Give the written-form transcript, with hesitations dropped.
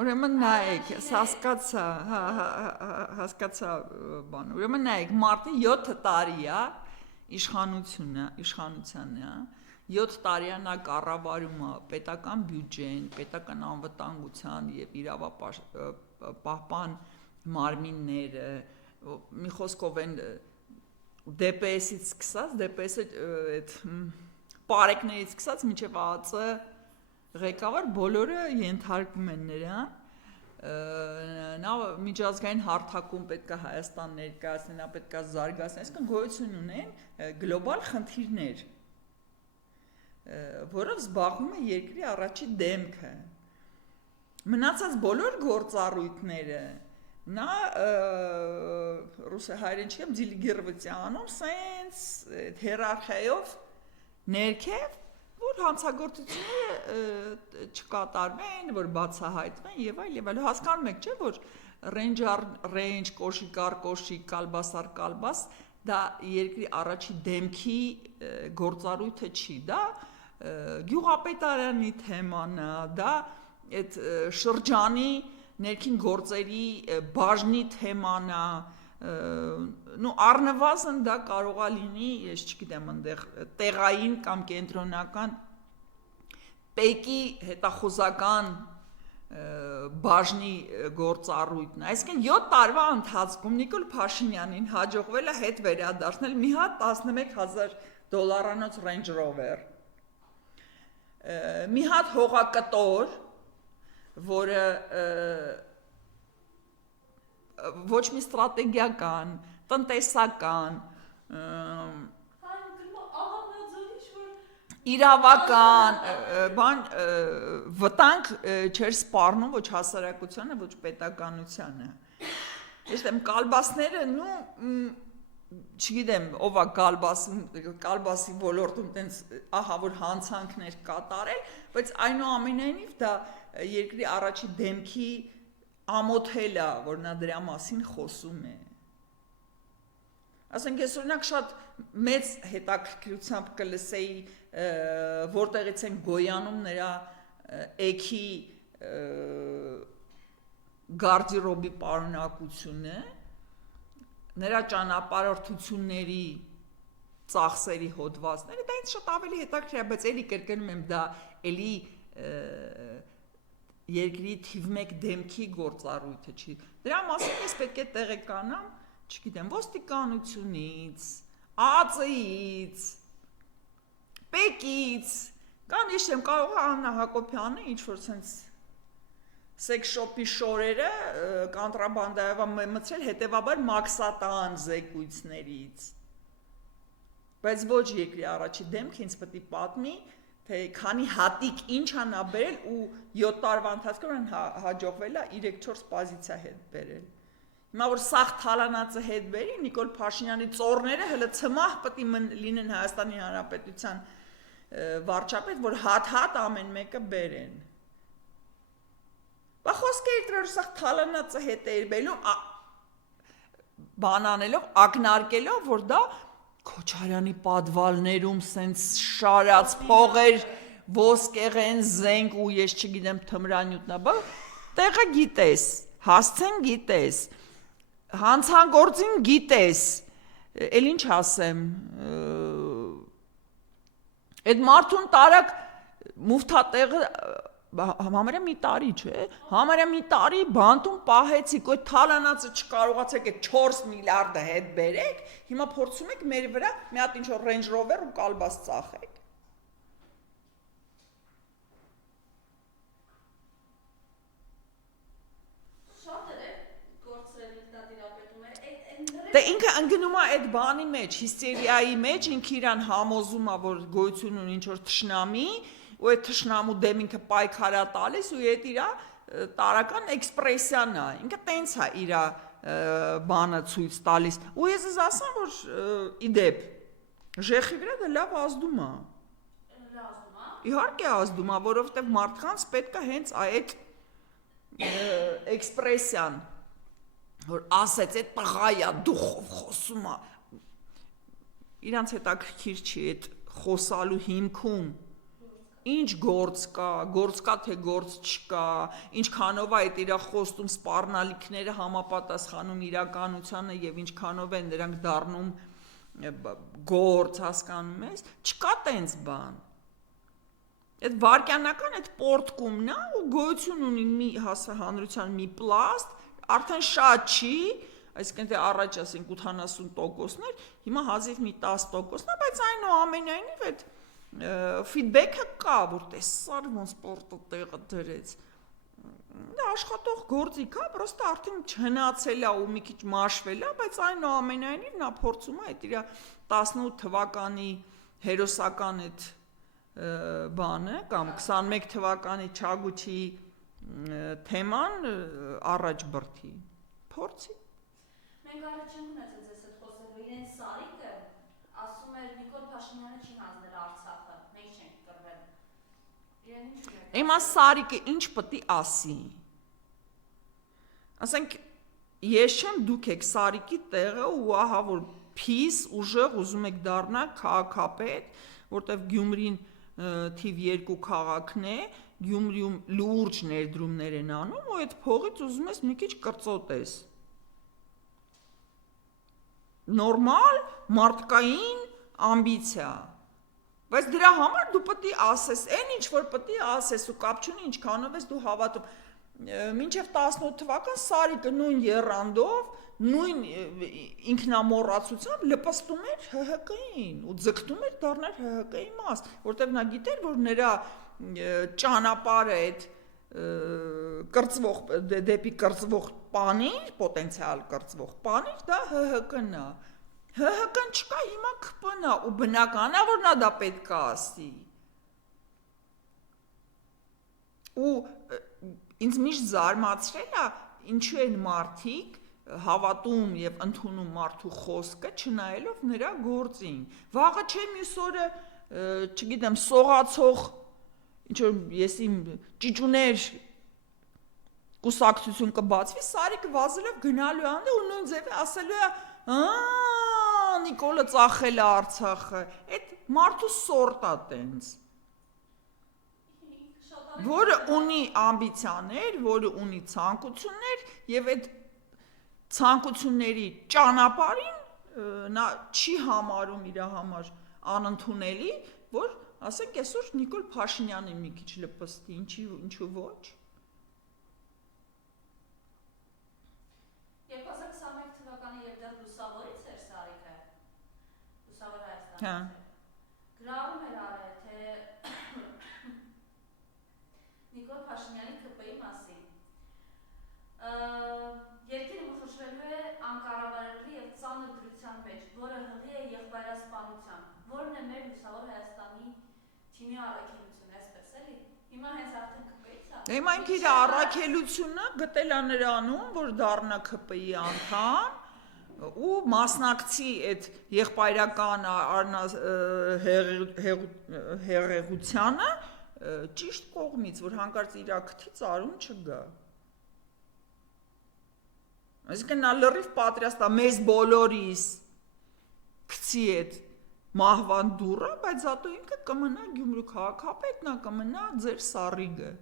Ուրեմն նայեք, հասկացա բան, ուրեմն նայեք, մարտի 7 տարի է իշխանության է, 7 տարի է նա կառավարում է պետական բյուջեն, պետական անվտանգության և իրավապահպան մարմինները, մի խոսքով են ДПС-ից սկսած, ДПС-ը պարեկներից սկսած մինչև ԱԱԾ ղեկավար բոլորը ենթարկվում են նրան, նա միջազգային հարթակում պետք է Հայաստան ներկայացնի, նա պետք է զարգացնի, այսինքն գոյություն ունեն գլոբալ խնդիրներ, որով զբաղվում է երկրի առաջի դեմքը, մնացած բոլոր գործառույթները, նա ռուսահայերեն չեմ դիլիգիրվացի անում, սենց հիերարխիայով ներքև, որ հանցագործությունները չկատարվեն, որ բացահայտվեն եւ այլ, հասկանում եք, չէ, որ ռենջ, կոշիկար, կալբասար, դա երկրի առաջի դեմքի գործառույթը չի, դա գյուղապետարանի թեման է, դա այդ շրջանի ներքին գործերի բաժնի թեման է, առնվազն դա կարող է լինի, ես չգիտեմ, տեղային կամ կենտրոնական պեկի հետախուզական բաժնի գործառույթն է, այսինքն 7 տարվա ընթացքում Նիկոլ Փաշինյանին հաջողվել է հետ վերադարձնել մի հատ $11,000 Range Rover, մի հատ հողակտոր, որը ոչ մի ստրատեգիական, տնտեսական, իրավական, վտանգ չէր սպառնում ոչ հասարակությանը, ոչ պետականությանը, կալբասները, չգիտեմ, ով է կալբասի ոլորտում տենց ահա որ հանցանքներ կատարել, բայց այնուամենայնիվ դա երկրի առաջի դեմքի ամոթել է, որ նա դրա մասին խոսում է։ Ասենք ես օրինակ շատ մեծ հետաքրքրությամբ կլսեի, որտեղից են գոյանում նրա էքի գարդիրոբի պարունակությունը, նրա ճանապարհորդությունների ծախսերի հոդվածները, դա ինձ շատ ավելի հետաքրքիր է, բայց էլի կրկնում եմ, դա էլի երկրի թիվ 1 դեմքի գործառույթը չի։ Դրա մասին ես պետք է տեղեկանամ, չգիտեմ, ոստիկանությունից, ԱԱԾ-ից, ՊԵԿ-ից, կամ ես չեմ կարող Աննա Հակոբյանը ինչ-որ սենց սեքս-շոփի շորերը կանտրաբանդայով մցրել հետևաբար մաքսատան զեկույցներից։ Բայց ոչ երկրի առաջի դեմքը ինձ պետք է պատմի, թե քանի հատիկ ինչ է նա բերել ու 7 տարվա ընթացքում հաջողվել է 3-4 պոզիցիա հետ բերել։ Հիմա որ սաղ թալանածը հետ բերի, Նիկոլ Փաշինյանի ծոռները հələ ցմահ պետք է լինեն Հայաստանի Հանրապետության վարչապետ, որ հատ ամեն մեկը բերեն։ Բա խոսքը իր սաղ թալանածը հետ էր բերում, բան անելով, ակնարկելով, որ դա Քոչարյանի պատվալներում սենց շարած փողեր, ոսկեղեն զենք ու ես չգիտեմ թմրանյութնա, բա տեղը գիտես, հասցեն գիտես, հանցագործին գիտես, էլ ինչ ասեմ, այդ մարդուն տարակ մուֆթատեղը համարյա մի տարի, չէ, համարյա մի տարի բանտում պահեցիք, այդ թալանածը չկարողացեք այդ 4 միլիարդը հետ բերեք, հիմա փորձում եք մեր վրա մի հատ ինչ-որ Range Rover ու կալբաս ծախեք։ Դե ինքը ընկնում է այդ բանի մեջ, հիստերիայի մեջ, ինքը իրան համոզում է, որ գոյություն ունի ինչ-որ թշնամի, ու այդ թշնամու դեմ ինքը պայքար է տալիս ու այդ իր տարական էքսպրեսիան է, ինքը տենց է իր բանը ցույց տալիս, ու ես ասեմ, որ իդեպ, ժեխի վրա դա լավ ազդում է։ Իհարկե ազդում է, որովհետև մարդկանց պետք է հենց այդ էքսպրեսիան, որ ասեց այդ տղայա դուխով խոսում է, իրանց հետաքրքիր չի այդ խոսալու հիմքում ինչ գործ կա թե գործ չկա, ինչքանով է այդ իր խոստում սպառնալիքները համապատասխանում իրականությանը եւ ինչքանով են նրանք դառնում գործ, հասկանում ես, չկա տենց բան։ Այդ վարքյանական այդ պորտկումն է ու գոյություն ունի մի հանրության մի պլաստ, արդեն շատ չի, այսինքն թե առաջ ասենք 80%-ներ, հիմա հազիվ մի 10%-ն է, բայց այնուամենայնիվ այդ ֆիդբեքը կա, որ տեսար ոնց սպորտը տեղը դրեց։ Դա աշխատող գործիք է, պրոստը արդեն չհնացել է ու մի քիչ մաշվել է, բայց այնուամենայնիվ նա փորձում է այդ իր 18 թվականի հերոսական այդ բանը կամ 21 թվականի Չագուչի թեման առաջ բրդի։ Փորձի։ Մենք առաջ չենք ունեցել ձեզ հետ խոսելու, իրեն Սարիկը ասում էր Նիկոլ Փաշինյանը չի հանձնել Արցախը, մենք չենք կռվել։ Իրեն ինչ է։ Հիմա Սարիկը ինչ պետք է ասի։ Ասենք ես չեմ դուք եք Սարիկի տեղը ու ահա որ փիս ուժեղ ուզում եք դառնալ քաղաքապետ, որտեվ Գյումրին թիվ 2 քաղաքն է, Գյումրիում լուրջ ներդրումներ են անում ու այդ փողից ուզում ես մի քիչ կրծոտես։ Նորմալ մարդկային ամբիցիա։ Բայց դրա համար դու պետք է ասես, այն ինչ որ պետք է ասես ու կապ չունի ինչքանով ես դու հավատում։ Մինչև 18 թվական Սարիկը նույն եռանդով, նույն ինքնամոռացությամբ լպստում էր ՀՀԿ-ին ու ձգտում էր դառնալ ՀՀԿ-ի մաս, որտեղ նա գիտեր, որ նրա ճանապարհը այդ կրծվող դեպի կրծվող պանիր, պոտենցիալ կրծվող պանիր, դա ՀՀԿ-ն է։ ՀՀԿ-ն չկա, հիմա ԿՊ-ն է ու բնական է, որ նա դա պետք է ասի։ Ու ինձ միշտ զարմացրել է, ինչու են մարդիկ հավատում եւ ընդունում մարդու խոսքը, չնայելով նրա գործին։ Վաղը չէ մյուս օրը, չգիտեմ, սողացող ինչ որ ես իմ ճիճուներ կուսակցություն կբացվի, Սարիկը վազելով գնալու է ու նույն ձևի ասելու է, Նիկոլը ծախել է Արցախը։ Այդ մարդու սորտա տենց։ Որը ունի ամբիցիաներ, որը ունի ցանկություններ եւ այդ ցանկությունների ճանապարհին նա չի համարում իր համար անընդունելի, որ ասենք այսօր Նիկոլ Փաշինյանը մի քիչ լպստի, ինչու ոչ։ 2021 թվականի եւ դեռ լուսավորից էր Սարիկը։ Լուսավոր Հայաստանից։ Հա։ Գրառում էր արել, թե Նիկոլ Փաշինյանի ԿՊ-ի մասին։ Երկիրը մխշվելու է անկառավարելի եւ ծանր դրության մեջ, որը հղի է եղբայրասպանության, որն է մեր լուսավոր Հայաստանի թիմի առաքելությունը, այսպես էլի։ Հիմա հենց արդեն ԿՊ-ից է։ Հիմա ինքը իր առաքելությունը գտել է նրանում, որ դառնա ԿՊ-ի անդամ ու մասնակցի այդ եղբայրական հեղեղությանը ճիշտ կողմից, որ հանկարծ իր քթից արուն չգա։ Այսինքն նա լրիվ պատրաստ է մեզ բոլորիս գցի այդ մահվան դուռը, բայց հատո ինքը կմնա Գյումրու քաղաքապետն է, կմնա ձեր Սարիգը։